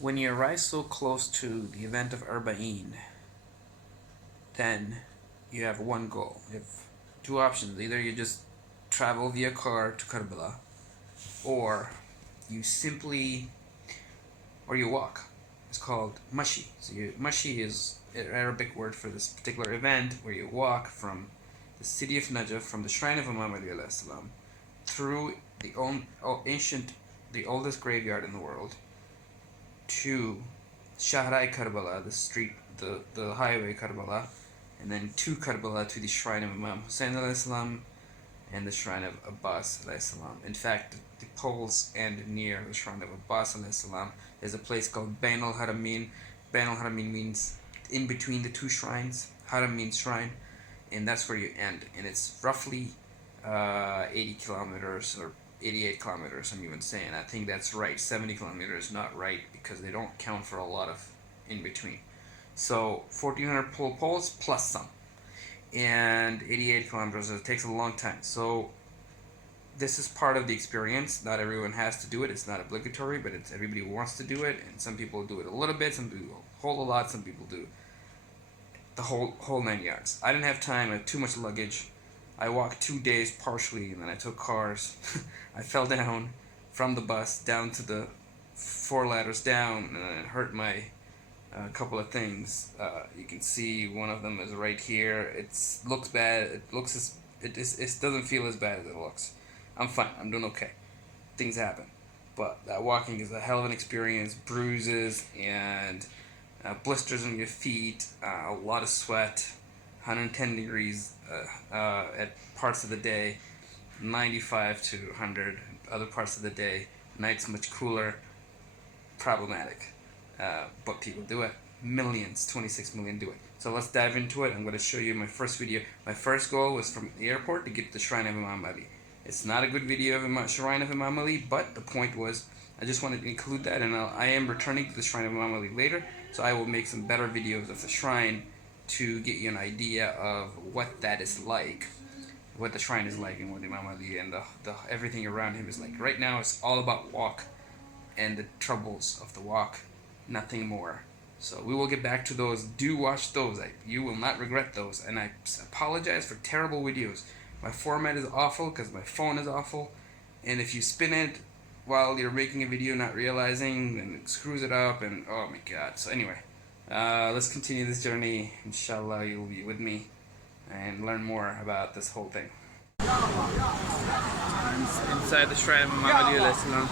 When you arrive so close to the event of Arbaeen, then you have one goal. You have two options. Either you just travel via car to Karbala, or you simply, or you walk. It's called mashee. So mashee is an Arabic word for this particular event, where you walk from the city of Najaf, from the shrine of Imam Ali salam, through the the oldest graveyard in the world, to Shara Karbala, the street, the highway Karbala, and then to Karbala, to the shrine of Imam Hussain salam and the shrine of Abbas salam. In fact, the poles and near the shrine of Abbas salam is a place called Bain al-Haramin. Bain al-Haramin means in between the two shrines. Haram means shrine, and that's where you end. And it's roughly 80 kilometers or 88 kilometers, I'm even saying. I think that's right. 70 kilometers not right, because they don't count for a lot of in between. So 1,400 poles plus some, and 88 kilometers. It takes a long time. So this is part of the experience. Not everyone has to do it. It's not obligatory, but it's everybody wants to do it. And some people do it a little bit, some people a whole lot, some people do the whole 9 yards. I didn't have time. I had too much luggage. I walked 2 days partially, and then I took cars. I fell down from the bus down to the 4 ladders down, and it hurt my couple of things. You can see one of them is right here. It looks bad. It doesn't feel as bad as it looks. I'm fine. I'm doing okay. Things happen, but that walking is a hell of an experience. Bruises and blisters on your feet, a lot of sweat, 110 degrees at parts of the day, 95 to 100 other parts of the day. Nights much cooler. Problematic, but people do it. Millions, 26 million do it. So let's dive into it. I'm going to show you my first video. My first goal was from the airport to get to the shrine of Imam Ali. It's not a good video of the shrine of Imam Ali, but the point was I just wanted to include that, and I am returning to the shrine of Imam Ali later, so I will make some better videos of the shrine to get you an idea of what that is like, what the shrine is like, and what Imam Ali and the everything around him is like. Right now it's all about walk and the troubles of the walk, nothing more. So we will get back to those. Do watch those. You will not regret those. And I apologize for terrible videos. My format is awful because my phone is awful, and if you spin it while you're making a video not realizing, then it screws it up, and oh my god. So anyway, let's continue this journey. Inshallah, you'll be with me and learn more about this whole thing. Inside the shrine of Imam Ali alayhi salam.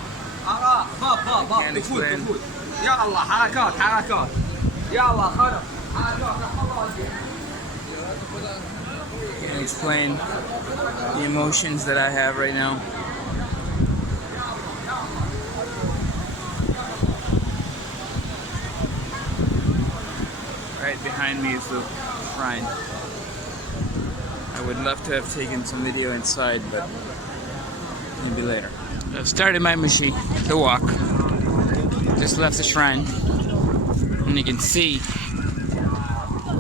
Can't explain. Can't explain the emotions that I have right now. Right behind me is the shrine. I would love to have taken some video inside, but maybe later. I've started my mashee, the walk. Just left the shrine, and you can see,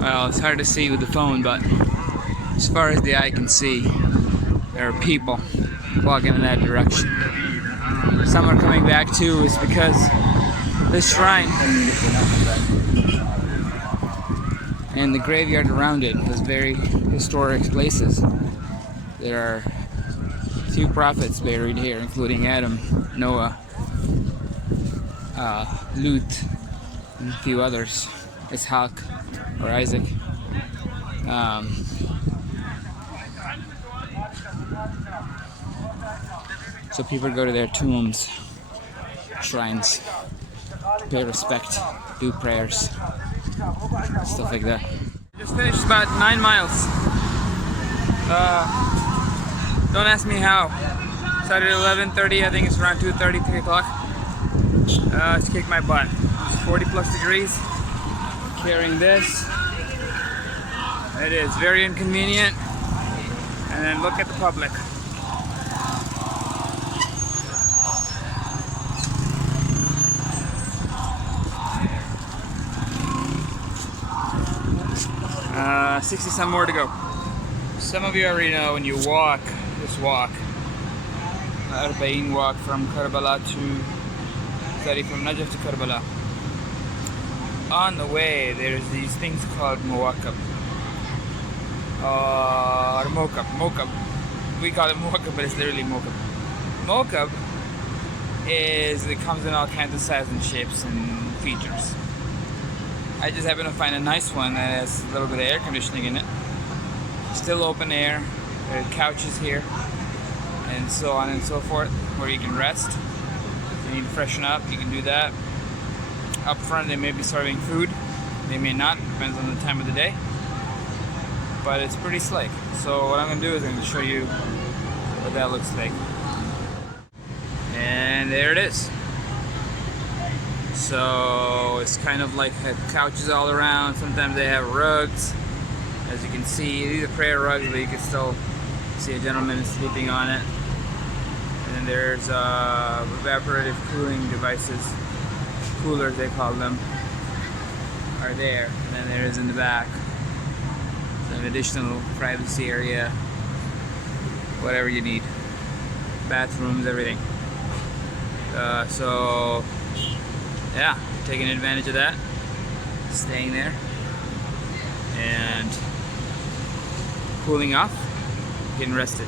well, it's hard to see with the phone, but as far as the eye can see, there are people walking in that direction. Some are coming back too. It's because this shrine and the graveyard around it is very historic places. There are a few prophets buried here, including Adam, Noah, Lut, and a few others, Ishaq or Isaac. So people go to their tombs, shrines, pay respect, do prayers, stuff like that. Just finished about 9 miles. Don't ask me how. Started at 11:30, I think it's around 2:30, 3 o'clock. It's kicked my butt. It's 40 plus degrees. Carrying this. It is very inconvenient. And then look at the public. Uh, 60 some more to go. Some of you already know when you walk, this walk, Arbaeen walk from Karbala to, from Najaf to Karbala. on the way, there's these things called muwakkab. Or mokab. We call it muwakkab, but it's literally mokab. Mokab it comes in all kinds of sizes and shapes and features. I just happen to find a nice one that has a little bit of air conditioning in it. Still open air. There are couches here, and so on and so forth, where you can rest. If you need to freshen up, you can do that. Up front, they may be serving food. They may not. Depends on the time of the day. But it's pretty slick. So what I'm going to do is I'm going to show you what that looks like. And there it is. So it's kind of like couches all around. Sometimes they have rugs. As you can see, these are prayer rugs, but you can still see a gentleman sleeping on it. And then there's evaporative cooling devices. Coolers, they call them, are there. And then there is in the back an additional privacy area, whatever you need, bathrooms, everything. So yeah, taking advantage of that, staying there and cooling off, getting rested.